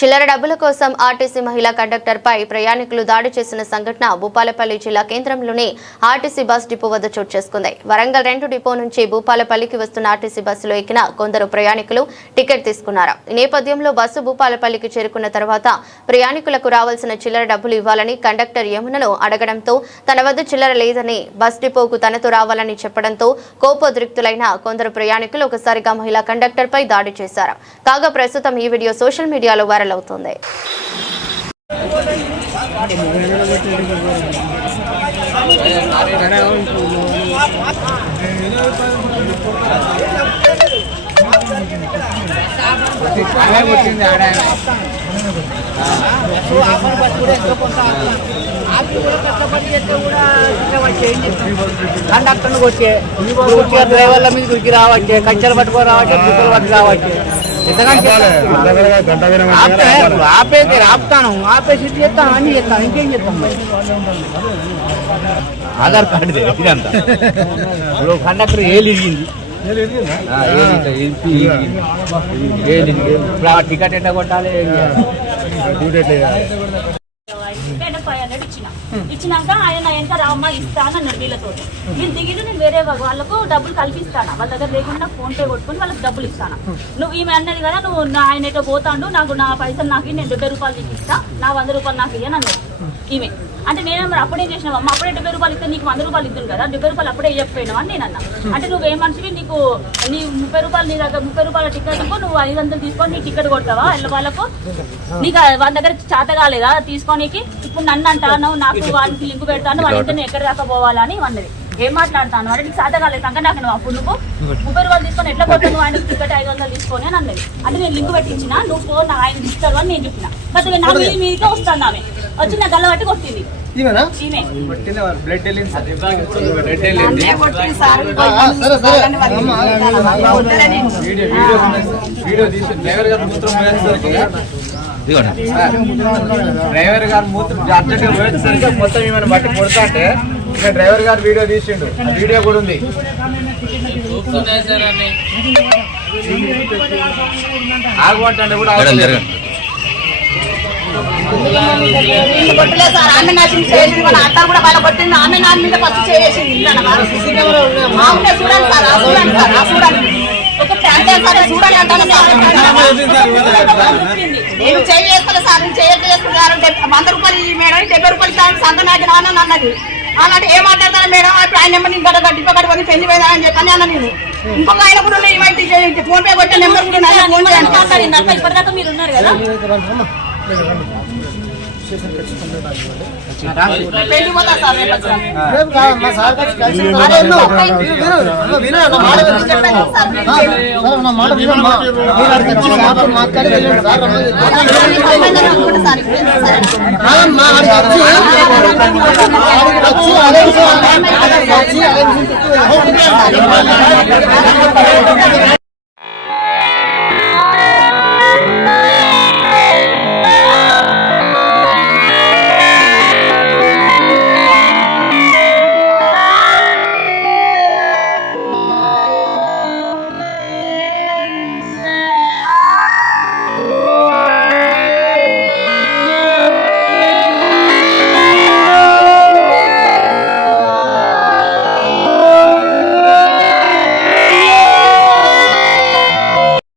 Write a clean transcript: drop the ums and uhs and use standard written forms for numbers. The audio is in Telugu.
చిల్లర డబ్బుల కోసం ఆర్టీసీ మహిళా కండక్టర్ పై ప్రయాణికులు దాడి చేసిన సంఘటన భూపాలపల్లి జిల్లా కేంద్రంలోని ఆర్టీసీ బస్ డిపో వద్ద చోటు చేసుకుంది. వరంగల్ 2 డిపో నుంచి భూపాలపల్లికి వస్తున్న ఆర్టీసీ బస్సులో ఎక్కిన కొందరు ప్రయాణికులు టికెట్ తీసుకున్నారు. ఈ నేపథ్యంలో బస్సు భూపాలపల్లికి చేరుకున్న తర్వాత ప్రయాణికులకు రావాల్సిన చిల్లర డబ్బులు ఇవ్వాలని కండక్టర్ యమునను అడగడంతో తన వద్ద చిల్లర లేదని బస్ డిపోకు తనతో రావాలని చెప్పడంతో కోపోద్రిక్తులైన కొందరు ప్రయాణికులు ఒకసారిగా మహిళా కండక్టర్ పై దాడి చేశారు. కాగా ప్రస్తుతం ఈ వీడియో సోషల్ మీడియాలో వైరల్ అవుతుంది. కండక్టర్ను కొట్టే డ్రైవర్ల మీద దురికి రావచ్చే, కంచెలు పట్టుకొని రావచ్చే, బుక్కలు పట్టుకు రావచ్చే. ఆపేది ఆపుతాను, ఆపేసి చేస్తాను, అన్ని చేస్తాను, ఇంకేం చేస్తాం. ఆధార్ కార్డు ఇదంతా ఇప్పుడు కండక్టర్ ఏలిగింది, ఇప్పుడు ఆ టికెట్ ఎట్లా కొట్టాలి, ఇచ్చినాక ఆయన ఎంత రామ్మా ఇస్తాను అన్నాడు. వీళ్ళతో వీళ్ళు దిగిలు నేను వేరే వాళ్ళకు డబ్బులు కల్పిస్తాను, వాళ్ళ దగ్గర లేకుండా ఫోన్ పే కొట్టుకుని వాళ్ళకి డబ్బులు ఇస్తాను. నువ్వు ఈమె అన్నది కదా, నువ్వు ఆయన ఎటో పోతాడు, నాకు నా పైసలు నాకు నేను 70 రూపాయలు నీకు ఇస్తా, నా 100 రూపాయలు నాకు ఇయ్యని అన్నది ఈమె. అంటే నేను మరి అప్పుడే చేసినావు అమ్మ, అప్పుడే 70 రూపాయలు ఇస్తే నీకు 100 రూపాయలు ఇద్దును కదా, 70 రూపాయలు అప్పుడే ఇవ్వకపోయినావు అని నేను అన్నా. అంటే నువ్వు ఏ మనిషివి, నీకు నీ 30 రూపాయలు నీ దగ్గర 30 రూపాయల టికెట్కు నువ్వు 500 తీసుకొని నీ టికెట్ కొడతావా ఇళ్ళ వాళ్ళకు? నీకు వాళ్ళ దగ్గర చేత కాలేదా తీసుకోనికి? ఇప్పుడు నన్ను అంటాను, నాకు వాళ్ళకి లింక్ పెడతాను, వాళ్ళ ఇద్దరు ఎక్కడ దాకా పోవాలని అన్నది. ఏం మాట్లాడతాను అంటే నీకు చేత కాలేదు కనుక నాకు నువ్వు అప్పుడు నువ్వు 30 రూపాయలు తీసుకొని ఎట్లా కొట్టాను, ఆయన టికెట్ 500 తీసుకొని అని అన్నది. అంటే నేను లింక్ పెట్టించిన, నువ్వు నా ఆయన ఇస్తారు అని నేను చెప్పిన. బట్ నా మీదకే వస్తాను, ఆమె వచ్చి నా గల్ల బట్టి కొట్టింది. డ్రైవర్ గారు మొత్తం ఏమైనా బట్టి కొడతా అంటే డ్రైవర్ గారు వీడియో తీసిండు, వీడియో కూడా ఉంది. ఆగమంటే కూడా కొట్టలేదు సార్, ఆమె నాకు చేసింది, వాళ్ళ అత్త కూడా వాళ్ళ కొట్టింది, ఆమె నా మీద ఫస్ట్ చేసింది. మామూలుగా చూడండి సార్, చూడండి సార్, చూడండి ఒక ప్యాంట్ సార్ చూడండి అంటాను. నేను చేసుకోలేదు సార్, నేను చేయట్లేదు. 100 రూపాయలు మేడం 70 రూపాయలు ఇస్తాను సంత నాకు నాన్న అన్నది. అలాంటి ఏం మాట్లాడతాను మేడం, ఇప్పుడు ఆయన నెంబర్ నీకు గడ్డి కట్టుకొని పెళ్లి పోయిందా అని చెప్పని అన్న. నేను ఇంకొక ఆయన కూడా ఫోన్ పే కొట్టే నెంబర్ కూడా మాట్లాడింది. ఇప్పటిదాకా మీరు ఉన్నారు కదా, పెళ్లి పోతా సార్ రేపు